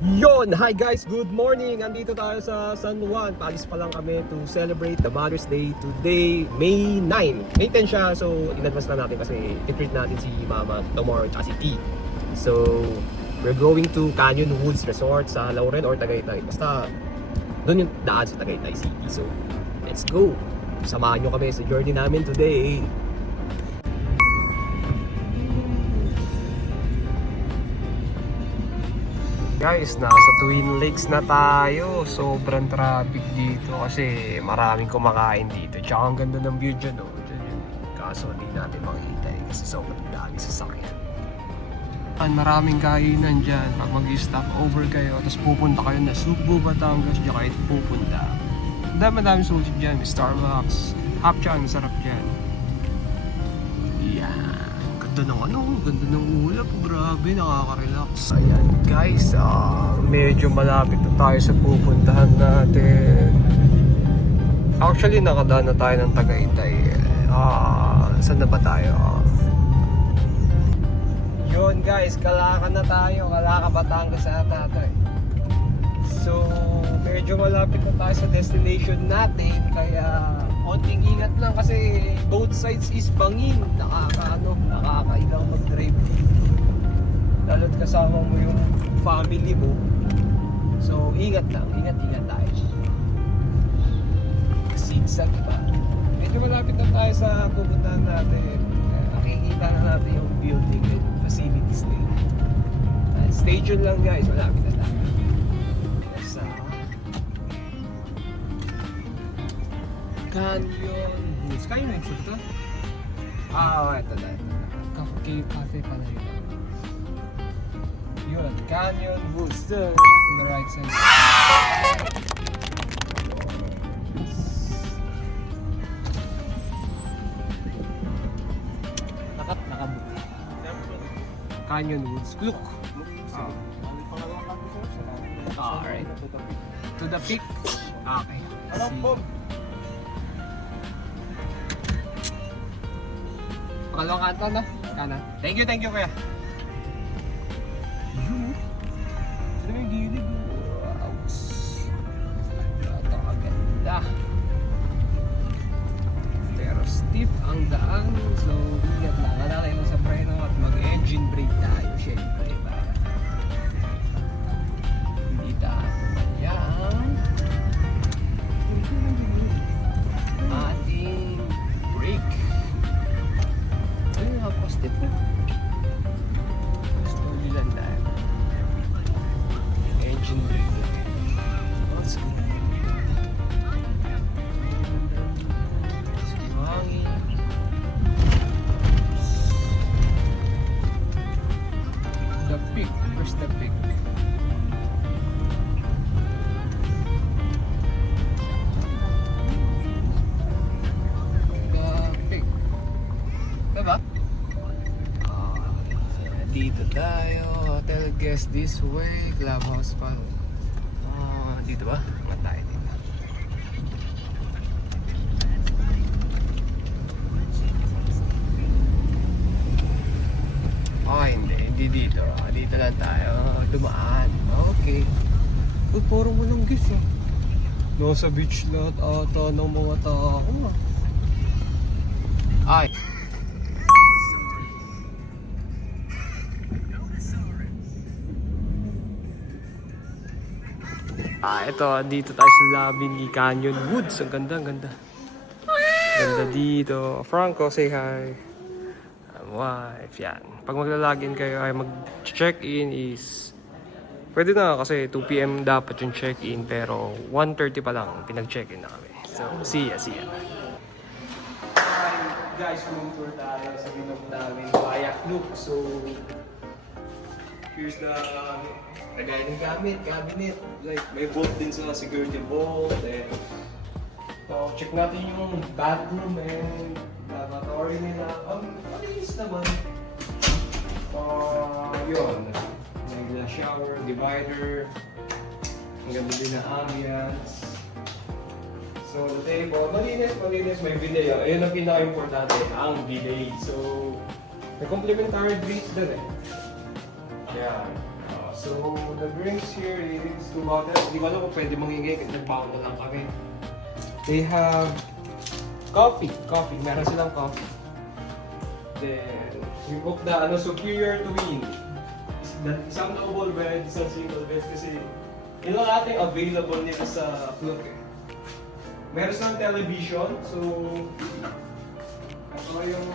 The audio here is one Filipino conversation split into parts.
Yon! Hi guys! Good morning! Andito tayo sa San Juan. Paalis pa lang kami to celebrate the Mother's Day today, May 9. May 10 siya, so in-advance na natin kasi i-treat natin si Mama tomorrow at si T. So, we're going to Canyon Woods Resort sa Lauren or Tagaytay. Basta, doon yung daan sa Tagaytay City. So, let's go! Samahan nyo kami sa journey namin today. Guys, nasa Twin Lakes na tayo. Sobrang traffic dito kasi maraming kumakain dito. Tsaka ang ganda ng view dyan, oh. Dyan yun. Kaso hindi natin makikita kasi sobrang dami sasakyan. Maraming kainan dyan. Pag mag-stop over kayo, tapos pupunta kayo na Subo, Batangas, dyan kayo pupunta. Dami sulit dyan. May Starbucks. Hapchan, masarap dyan. Yeah. Ganda ng ulap, grabe, nakaka-relax. Ayan guys, medyo malapit na tayo sa pupuntahan natin. Actually, nakadaan na tayo ng Tagaytay. Saan na ba tayo? Yun guys, Calaka na tayo. Calaka, Batangas na tayo. So, medyo malapit na tayo sa destination natin. Kaya, konting ingat lang kasi both sides is bangin. Nakakailang mag-drive. Lalo't kasama mo yung family mo. So, ingat lang. Ingat tayo. Zigzag pa. Medyo malapit na tayo sa pupuntahan natin. Nakikita na natin yung building and facilities nila. Stay tuned lang guys. Malapit na tayo. Canyon Woods. Kaya mo yung food to? Ito na. Cafe pala yun. Yun, Canyon Woods. To the right side. Nakabuk. Canyon Woods. Look! Alright. To the peak. Okay. See. Pakalawang kanto na? Kanan. Thank you kuya. Yun. Sino yung gilid? Wow. Ito kaganda. Pero stiff ang daan. So, ingat lang. Alakay mo sa preno at mag-engine brake tayo. Siyempre, para hindi tayo mayang ating brake. Positive na. Slowly lang tayo. Engine brake. Let's go. Simangi. The peak. Where's the peak? Dito tayo, hotel guest this way, clubhouse pa. Dito ba? Mat tayo dito. Hindi dito. Dito lang tayo, dumaan. Okay. Parang walang guest ah. Nasa beach lot ata ng mga tao. Ay. Ito, dito tayo sa lobby ni Canyon Woods. Ang ganda. Ganda dito. Franco, say hi. Wife, yan. Pag maglalagin kayo ay mag-check-in is pwede na kasi 2 PM dapat yung check-in pero 1:30 pa lang pinag-check-in na kami. So, see ya. Hi guys, room tour tayo sa binog namin via Fluke. So, here's the kagaya ng cabinet. Like, may bolt din sa security bolt. And, so, check natin yung bathroom and lavatory nila. Malinis naman. Yun. May shower, divider. Ang ganda din na ambience. So, the table, malinis. May bidet. Ayun ang pinaka-importante, ang bidet. So, may complimentary drinks din eh. Yeah. So, the drinks here is 2 bottles. Hindi ko alam kung pwede mangingay kasi nagbaon na lang kami. They have coffee. Meron silang coffee. Then, we booked the superior twin. Isang double bed, isang single bed kasi yun lang ating available nila sa Klook eh. Meron silang television, so ito yung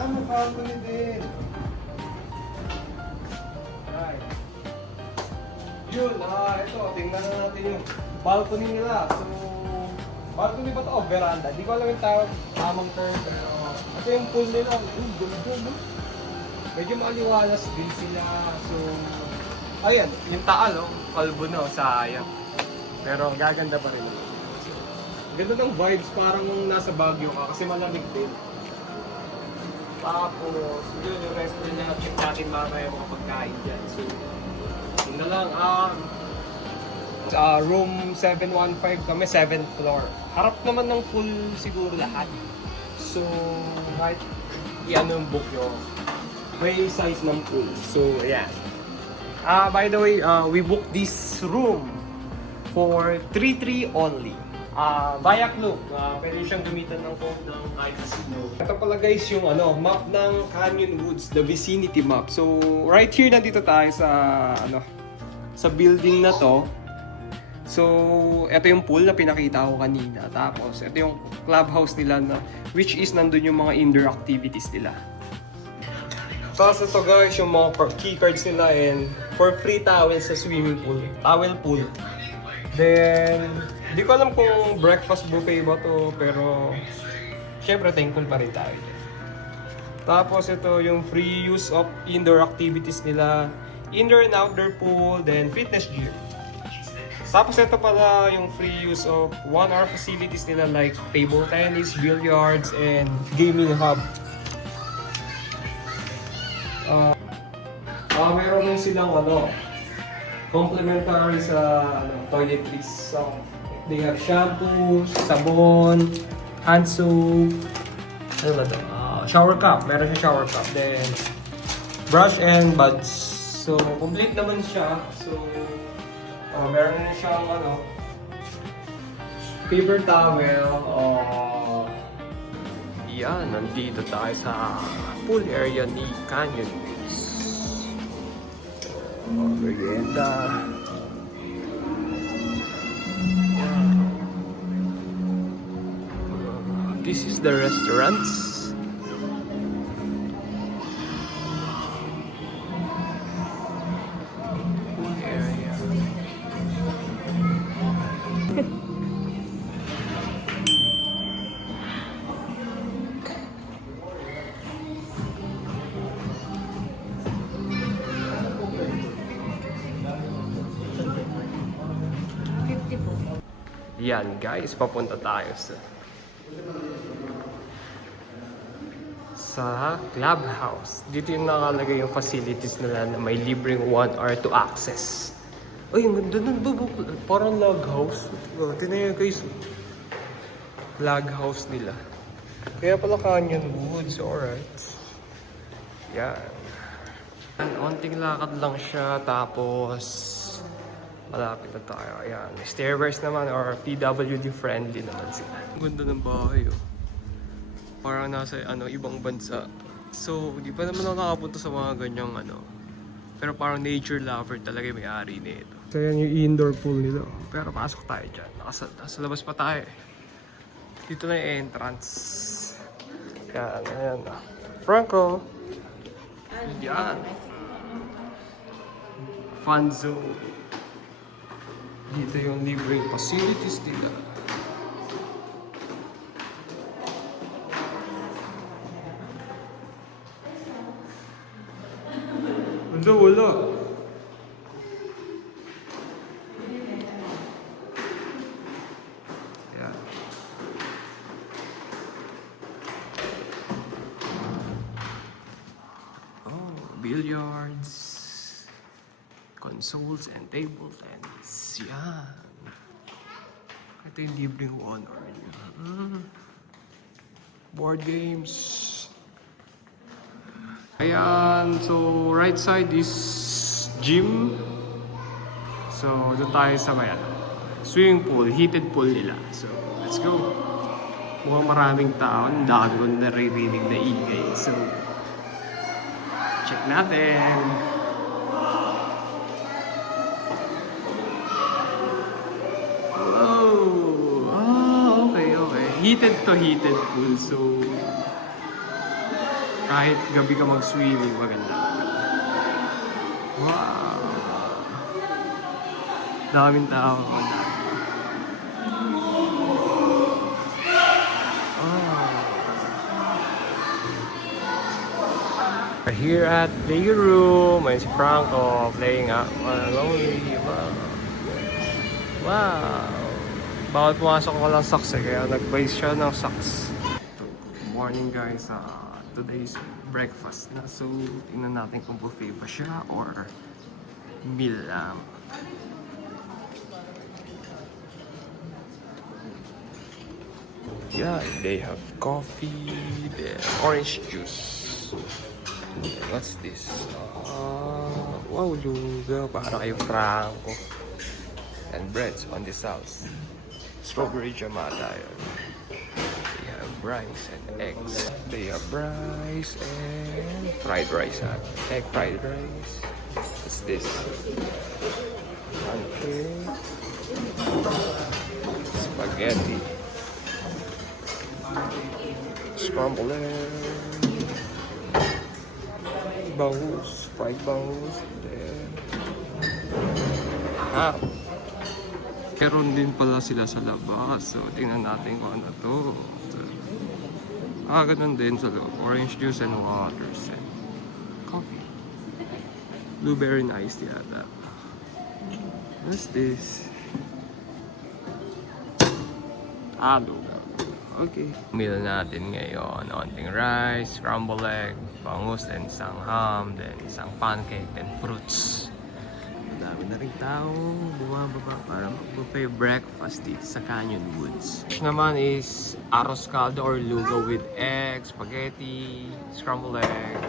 may balcony din. Right. Yun, ito, tingnan na natin yung balcony nila. So, balcony ba ito o veranda? Di ko alam yung tamang term, pero ito yung pool nila. Ganda. Medyo maliwalas din sila. So, ayan, yung taal, kalbo na, sayang. Pero gaganda pa rin. Ganda ng vibes, parang nasa Baguio ka kasi malamig din. Tapos, yun yung restaurant niya, check natin mamaya mga pagkain dyan. So, yun na lang. Room 715 kami, 7th floor. Harap naman ng full siguro lahat. So, right, yan yung book yung may size ng pool. So, ayan. By the way, we booked this room for 3-3 only. Via Klook. Pwede siyang gamitan ng code ng iCasino. Ito pala guys yung map ng Canyon Woods, the vicinity map. So, right here nandito tayo sa sa building na to. So, ito yung pool na pinakita ko kanina. Tapos, ito yung clubhouse nila na which is nandun yung mga indoor activities nila. Tapos ito guys, yung mga keycards nila and for free towels sa swimming pool. Towel pool. Then, di ko alam kung breakfast buffet ba to, pero syempre thankful pa rin tayo. Tapos ito yung free use of indoor activities nila. Indoor and outdoor pool, then fitness gym. Tapos ito pala yung free use of 1-hour facilities nila like table tennis, billiards, and gaming hub. Meron din silang complimentary sa toiletries. So, they have shampoo, sabon, hand soap, ano ba ito? Shower cup. Meron siya shower cup. Then, brush and buds. So, complete naman siya. So, meron din siyang paper towel. Yan, nandito tayo sa pool area ni Canyon Woods. Merienda. This is the restaurants. Pool area. Yan guys, papunta tayo sa clubhouse. Dito yung nakalagay yung facilities nila na may libreng 1 hour to access. Ay, ang ganda nun. Parang log house. Tingnan nyo guys. Log house nila. Kaya pala Canyon Woods. Alright. Yan. Onting lakad lang siya. Tapos malapit na tayo. Ayan. Stairways naman or PWD friendly naman sila. Ang ganda ng bahay parang nasa ibang bansa. So, di pa naman ako nakapunta sa mga ganyang pero parang nature lover talaga yung may-ari nito. So, yan yung indoor pool nila. Pero pasok tayo dyan. Nasa labas pa tayo Dito na yung entrance. Yan, ayan. Franco! Yan. Fun zone. Dito yung libreng facilities nila. Wala. Yeah. Billiards, consoles, and table tennis. Yan. Ito yung libreng 1 hour niya. Board games. Ayan, so right side is gym. So doon tayo sa may swimming pool, heated pool nila. So let's go. Mukhang maraming tao, ang dami ko naririnig na ingay. So check natin. Oh, okay. Heated to heated pool. So kahit gabi ka mag-swimming, maganda. Wow! Daming tao. We're here at playroom. Ayun si Franco playing lonely. Wow! Bawal pumasok ko lang socks kaya nag-buy siya ng socks. Good morning guys. Today's breakfast na. So, tingnan natin kung buffet ba siya or meal lang. Yeah, they have coffee, then orange juice. What's this? Wow, luga. Para kayo Franco. And breads on this house. Strawberry jamata yun. Rice and eggs. They have rice and fried rice. Egg fried rice. What's this? Pancake. Spaghetti. Scrambled egg. Bangus. Fried bangus. Then ham. Meron din pala sila sa labas. So tingnan natin kung ano to. Ganun din sa loob. Orange juice and waters and coffee. Blueberry and iced tea yata. What's this? Lugaw. Okay. Meal natin ngayon. Onting rice, scrambled egg, bangus, and isang ham, then isang pancake, and fruits. Dami na rin tao bumababa para mag-buffet breakfast dito sa Canyon Woods. Next naman is arroz caldo or lugaw with egg, spaghetti, scrambled egg,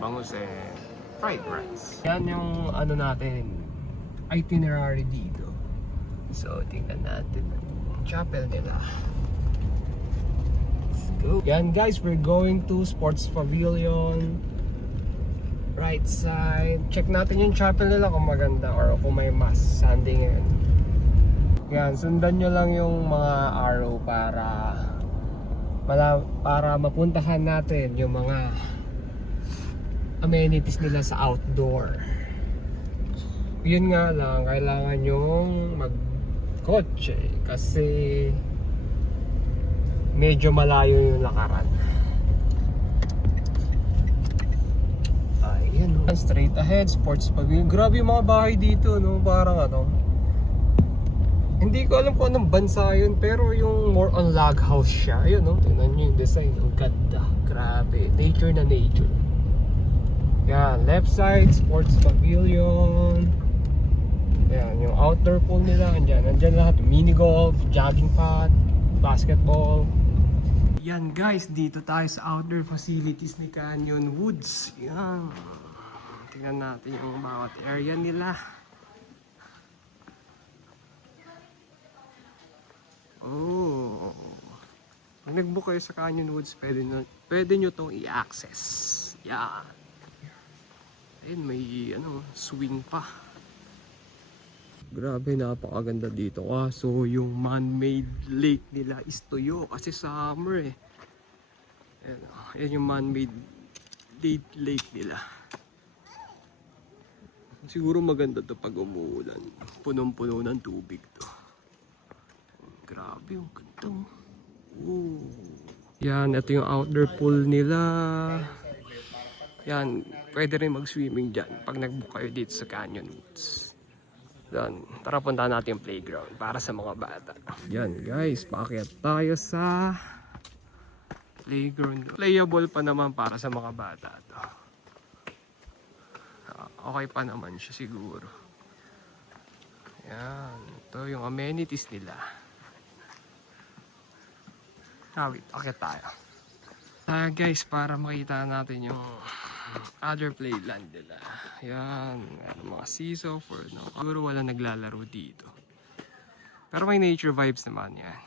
bangus and fried rice. Yan yung ano natin, itinerary dito. So tingnan natin yung chapel nila. Let's go. Yan guys, we're going to Sports Pavilion. Right side. Check natin yung chapel nila kung maganda or kung may mass Sunday ngayon. Yan, sundan nyo lang yung mga arrow para mapuntahan natin yung mga amenities nila sa outdoor. Yun nga lang, kailangan yung mag-kotse kasi medyo malayo yung lakaran. Straight ahead, Sports Pavilion. Grabe yung mga bahay dito, no? Parang ano. Hindi ko alam kung anong bansa yun, pero yung more on log house siya. Ayun, no? Tingnan nyo yung design. Ang ganda. Grabe. Nature na nature. Yan, left side, Sports Pavilion. Yan, yung outdoor pool nila. Andyan lahat. Mini golf, jogging pad, basketball. Yan guys, dito tayo sa outdoor facilities ni Canyon Woods. Yan. Tingnan natin yung bawat area nila. Oh. Pag nag-book kayo sa Canyon Woods, pwede nyo itong i-access. Yan. Ayun, may swing pa. Grabe, napakaganda dito. So yung man-made lake nila is tuyo kasi summer eh. Ayan yung man-made lake nila. Siguro maganda to pag umuulan. Punong-puno ng tubig to. Grabe yung ganda. Yan, ito yung outdoor pool nila. Yan, pwede rin mag-swimming dyan pag nag-book kayo dito sa Canyon Woods. Yan, tara puntahan natin yung playground para sa mga bata. Yan guys, paakyat tayo sa playground. Playable pa naman para sa mga bata to. Okay pa naman siya siguro. Yan, ito yung amenities nila. Wait, akyat tayo. Guys, para makita natin yung Other playland nila. Yan, mga seesaw for now. Siguro wala naglalaro dito. Pero may nature vibes naman yan.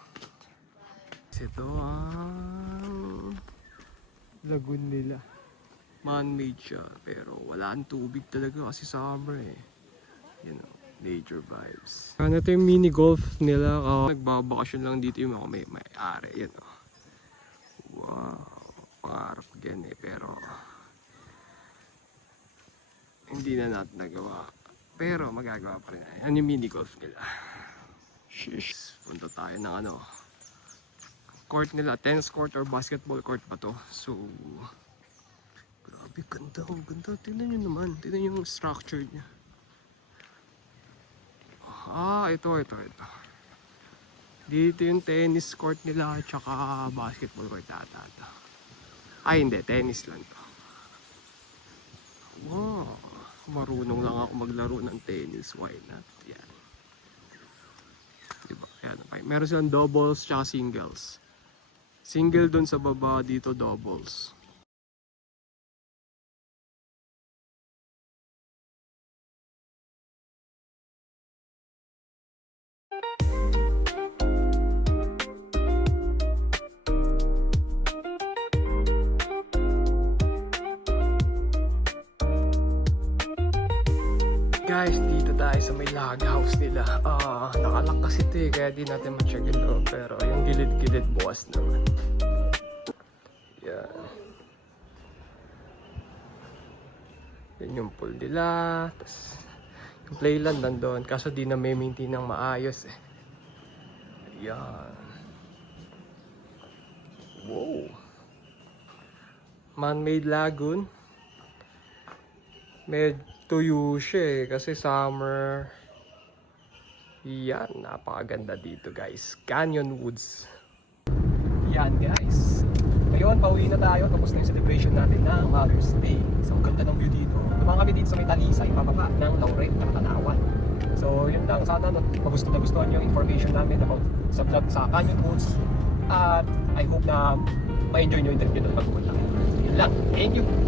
Ito ang lagoon nila. Man-made siya, pero wala ang tubig talaga kasi summer eh. You know, nature vibes. Ano ito yung mini golf nila? Nagbabakasyon lang dito yung mga may-ari. Yan o. Wow, pangarap gan eh, pero hindi na natin nagawa. Pero magagawa pa rin. Yan yung mini golf nila. Shish. Punta tayo ng ano. Court nila. Tennis court or basketball court pa to. So, grabe ganda. Ang ganda. Tingnan nyo naman. Tingnan yung structure niya. Ito. Dito yung tennis court nila at saka basketball court ata. Ay hindi. Tennis lang to. Wow. Marunong lang ako maglaro ng tennis, why not? Yan. Diba? Yan. Okay. Meron silang doubles tsaka singles. Single dun sa baba, dito doubles. Guys, dito tayo sa may log house nila. Nakalak kasi ito eh, kaya di natin ma-check yung loob. Pero yung gilid-gilid bukas naman. Yan. Yan yung pool nila. Tapos yung playland nandun. Kaso di na may maintain ng maayos eh. Yan. Wow. Man-made lagoon. Tuyo siya eh, kasi summer. Yan, napakaganda dito guys. Canyon Woods. Yan guys. Ngayon, pauwi na tayo. Tapos na yung celebration natin ng Mother's Day. So, ang ganda ng view dito. Tumang kami dito sa may Talisay, pababa ng Laurel, ng Tanawan. So, yun lang. Sana magustuhan yung information namin about sa vlog sa Canyon Woods. At I hope na ma-enjoy nyo yung trip nyo doon pagpunta. Yun lang. Thank you!